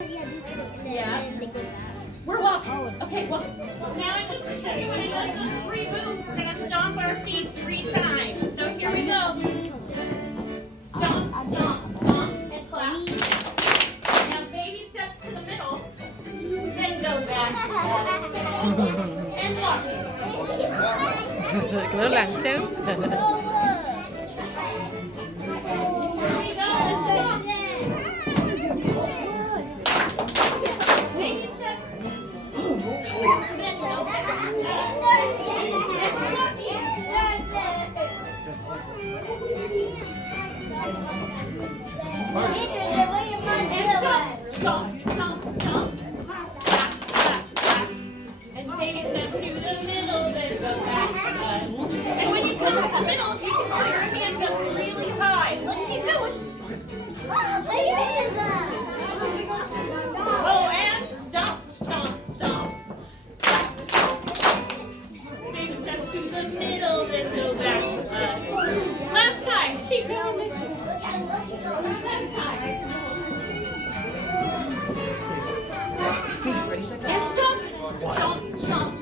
Yeah. We're walking. Okay, well, now I just everybody does those 3 moves. We're gonna stomp our feet 3 times. So here we go. Stomp, stomp, stomp, and clap. Now baby steps to the middle, then go back and walk. Lớn lần chứ. Stomp, stomp, stomp. Clap, clap, clap. And baby step to the middle, then go back. And when you come to the middle, you can hold your hands up really high. Let's keep going. Oh, and stomp, stomp, stomp. Baby step to the middle, then go back to us. Last time. Keep going this way. Last time. Feet, ready, set, go. And stomp, stomp, stomp.